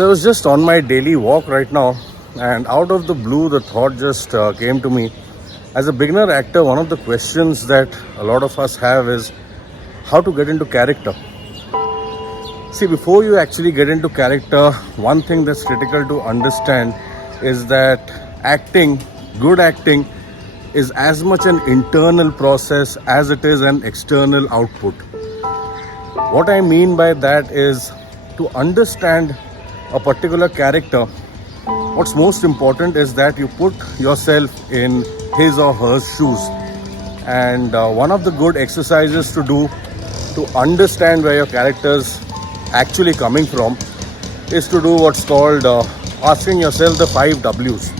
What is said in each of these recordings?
So I was just on my daily walk right now, and out of the blue, the thought just came to me. As a beginner actor, one of the questions that a lot of us have is how to get into character. See, before you actually get into character, one thing that's critical to understand is that acting, good acting, is as much an internal process as it is an external output. What I mean by that is to understand a particular character, what's most important is that you put yourself in his or her shoes. And one of the good exercises to do to understand where your character's actually coming from is to do what's called asking yourself the 5 W's.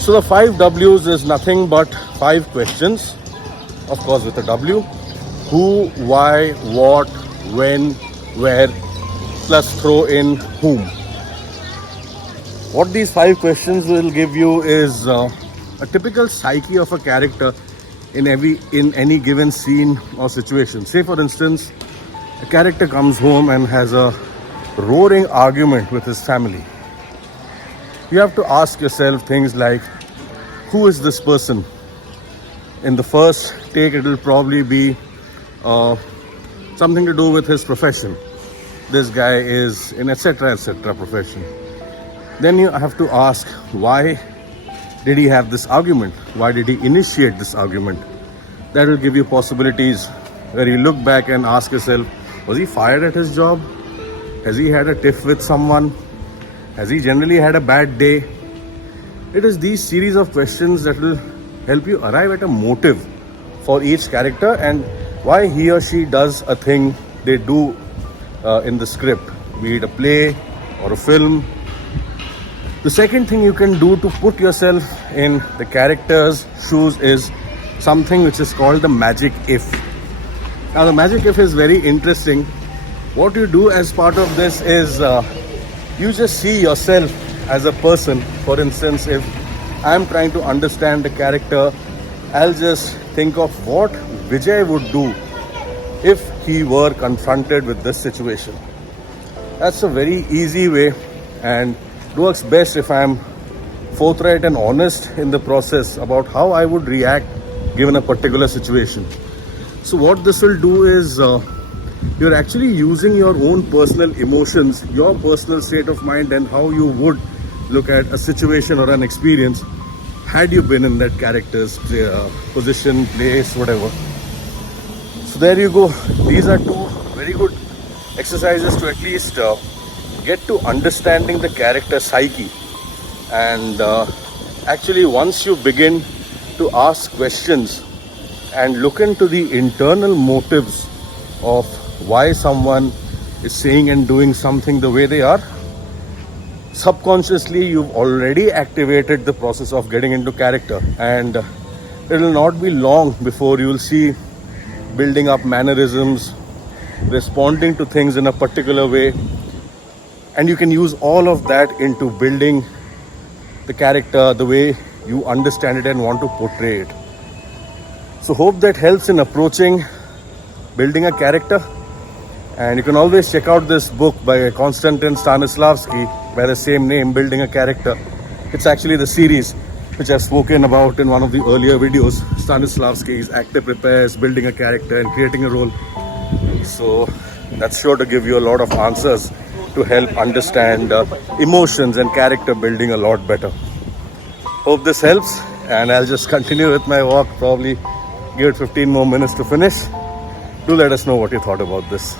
So the 5 W's is nothing but 5 questions, of course with a W. Who, why, what, when, where, plus throw in whom. What these 5 questions will give you is a typical psyche of a character in any given scene or situation. Say for instance, a character comes home and has a roaring argument with his family. You have to ask yourself things like, who is this person? In the first take, it will probably be something to do with his profession. This guy is in etc. profession. Then you have to ask, why did he have this argument? Why did he initiate this argument? That will give you possibilities where you look back and ask yourself, was he fired at his job? Has he had a tiff with someone? Has he generally had a bad day? It is these series of questions that will help you arrive at a motive for each character and why he or she does a thing they do in the script, be it a play or a film. The second thing you can do to put yourself in the character's shoes is something which is called the magic if. Now the magic if is very interesting. What you do as part of this is you just see yourself as a person. For instance, if I'm trying to understand the character, I'll just think of what Vijay would do if he were confronted with this situation. That's a very easy way and it works best if I'm forthright and honest in the process about how I would react given a particular situation. So what this will do is you're actually using your own personal emotions, your personal state of mind and how you would look at a situation or an experience had you been in that character's position, place, whatever. So there you go. These are 2 very good exercises to at least get to understanding the character psyche. And actually once you begin to ask questions and look into the internal motives of why someone is saying and doing something the way they are, subconsciously you've already activated the process of getting into character, and it will not be long before you'll see building up mannerisms, responding to things in a particular way, and you can use all of that into building the character the way you understand it and want to portray it. So hope that helps in approaching building a character. And you can always check out this book by Konstantin Stanislavski by the same name, Building a Character. It's actually the series which I've spoken about in one of the earlier videos. Stanislavski's actor prepares, building a character and creating a role. So that's sure to give you a lot of answers to help understand emotions and character building a lot better. Hope this helps, and I'll just continue with my walk, probably give it 15 more minutes to finish. Do let us know what you thought about this.